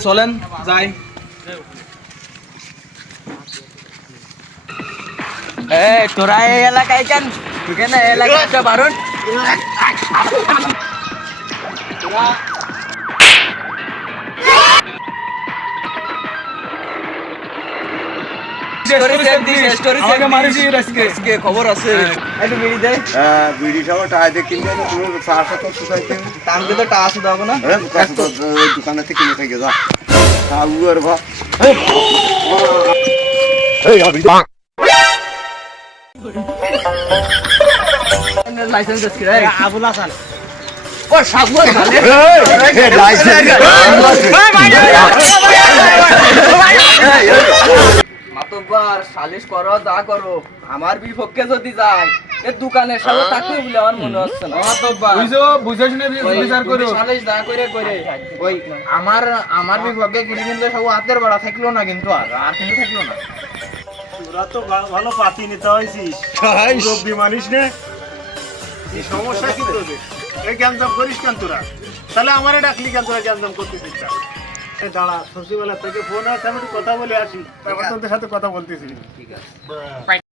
চলেন যাই। তোরা এই এলাকায় কেন এখানে এলাকাটা বারণ খবর আছে একটু বিড়ি দেয় বিড়ি সহ টাকা দিয়ে কিনবে না তুমি চার শত সুখাইতে তাহলে তো টাকা শুধু হবে না দোকানে থেকে কিনে থেকে যা আবু আর ভা লাইসেন্স আছে রে আবুল হাসান ও সাবু মাতব্বার সালিশ করো যা করো আমার বিপক্ষে যদি যায় এ দোকানের সাথে তাকে বলে আমার মনে হচ্ছে না মাতব্বার বুঝে শুনে বিচার করো। সালিশ যা করে ওই আমার বিপক্ষে কিছু কিন্তু সব হাতের বাড়া থাকলো না কিন্তু আর কিন্তু থাকলো না তোরা তো ভালো পাতি নিতে হয়েছিস রব্বি মানিস নে এই সমস্যা কি তোদের এই গ্যাঞ্জাম করিস কেন তোরা তাহলে আমারে ডাকলি কেন তোরা গ্যাঞ্জাম করতেছিস দাঁড়া সচিবালয় থেকে ফোন আছে আমি একটু কথা বলে আসি তারপর তোদের সাথে কথা বলতেছি ঠিক আছে